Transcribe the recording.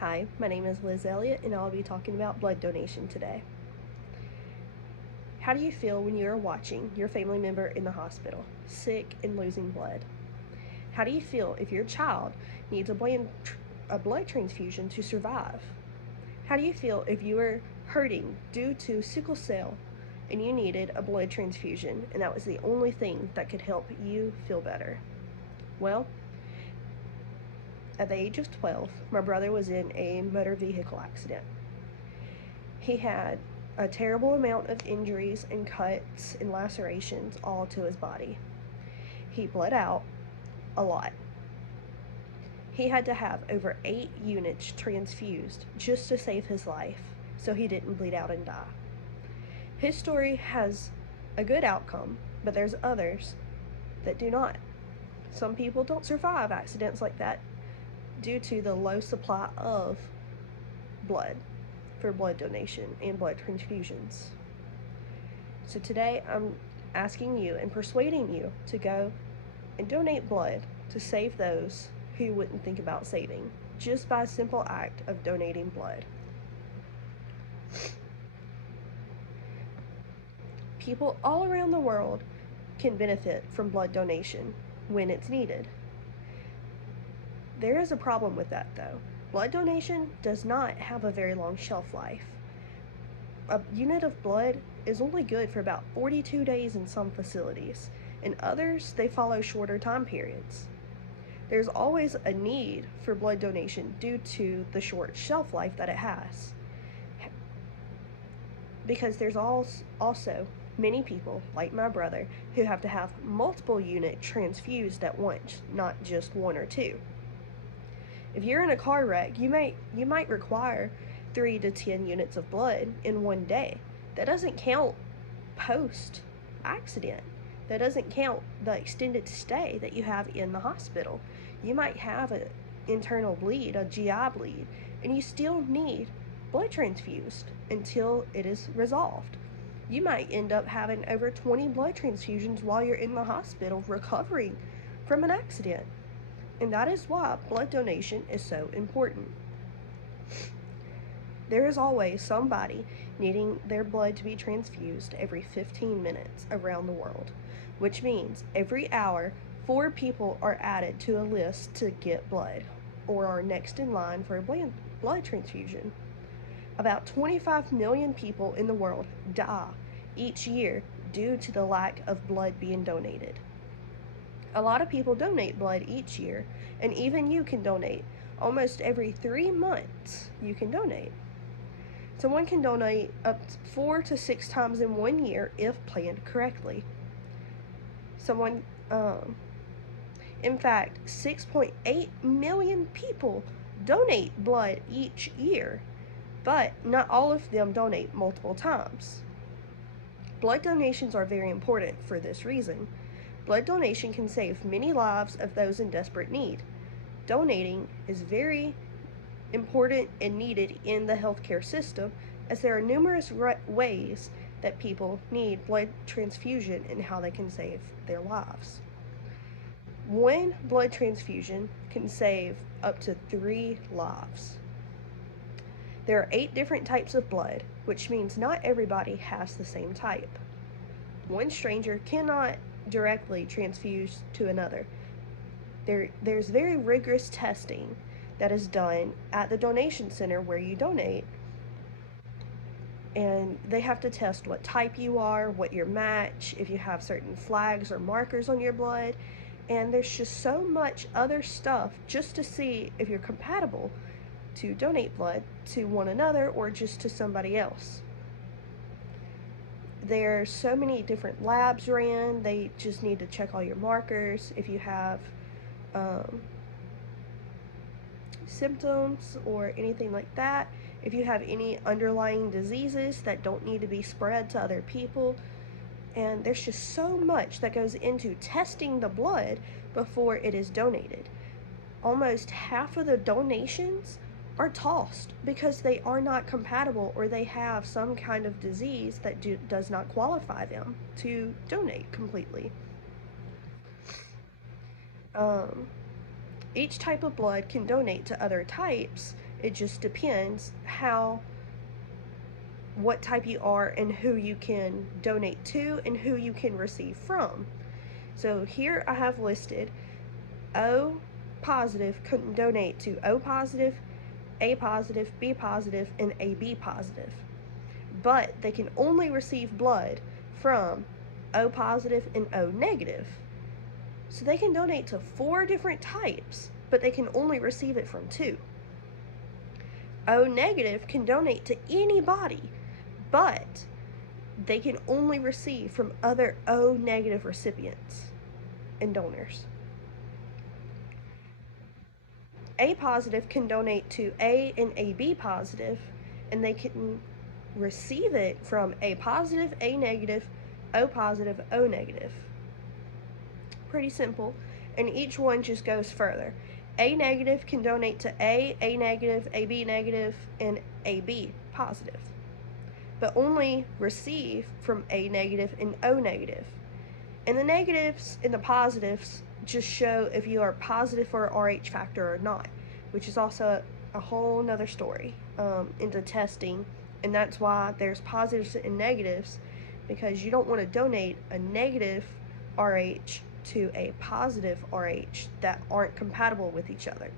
Hi, my name is Liz Elliott, and I'll be talking about blood donation today. How do you feel when you are watching your family member in the hospital, sick and losing blood? How do you feel if your child needs a blood transfusion to survive? How do you feel if you are hurting due to sickle cell and you needed a blood transfusion and that was the only thing that could help you feel better? Well, at the age of 12, my brother was in a motor vehicle accident. He had a terrible amount of injuries and cuts and lacerations all to his body. He bled out a lot. He had to have over 8 units transfused just to save his life so he didn't bleed out and die. His story has a good outcome, but there's others that do not. Some people don't survive accidents like that due to the low supply of blood for blood donation and blood transfusions. So today I'm asking you and persuading you to go and donate blood to save those who you wouldn't think about saving just by a simple act of donating blood. People all around the world can benefit from blood donation when it's needed. There is a problem with that though. Blood donation does not have a very long shelf life. A unit of blood is only good for about 42 days in some facilities. In others, they follow shorter time periods. There's always a need for blood donation due to the short shelf life that it has. Because there's also many people, like my brother, who have to have multiple units transfused at once, not just one or two. If you're in a car wreck, you might require 3 to 10 units of blood in one day. That doesn't count post accident. That doesn't count the extended stay that you have in the hospital. You might have an internal bleed, a GI bleed, and you still need blood transfused until it is resolved. You might end up having over 20 blood transfusions while you're in the hospital recovering from an accident. And that is why blood donation is so important. There is always somebody needing their blood to be transfused every 15 minutes around the world, which means every hour 4 people are added to a list to get blood or are next in line for a blood transfusion. About 25 million people in the world die each year due to the lack of blood being donated. A lot of people donate blood each year, and even you can donate. Almost every 3 months, you can donate. Someone can donate up to 4 to 6 times in 1 year if planned correctly. In fact, 6.8 million people donate blood each year, but not all of them donate multiple times. Blood donations are very important for this reason. Blood donation can save many lives of those in desperate need. Donating is very important and needed in the healthcare system, as there are numerous ways that people need blood transfusion and how they can save their lives. One blood transfusion can save up to 3 lives. There are 8 different types of blood, which means not everybody has the same type. One stranger cannot directly transfuse to another. There's very rigorous testing that is done at the donation center where you donate, and they have to test what type you are, what your match, if you have certain flags or markers on your blood, and there's just so much other stuff just to see if you're compatible to donate blood to one another or just to somebody else. There's so many different labs ran. They just need to check all your markers. If you have symptoms or anything like that, if you have any underlying diseases that don't need to be spread to other people. And there's just so much that goes into testing the blood before it is donated. Almost half of the donations are tossed because they are not compatible or they have some kind of disease that does not qualify them to donate completely. Each type of blood can donate to other types It just depends what type you are and who you can donate to and who you can receive from. So here I have listed O positive couldn't donate to O positive, A positive, B positive, and AB positive. But they can only receive blood from O positive and O negative. So they can donate to 4 different types, but they can only receive it from 2. O negative can donate to anybody, but they can only receive from other O negative recipients and donors. A positive can donate to A and AB positive, and they can receive it from A positive, A negative, O positive, O negative. Pretty simple, and each one just goes further. A negative can donate to A negative, AB negative, and AB positive, but only receive from A negative and O negative. And the negatives and the positives just show if you are positive for a RH factor or not, which is also a whole nother story into testing. And that's why there's positives and negatives, because you don't want to donate a negative RH to a positive RH that aren't compatible with each other.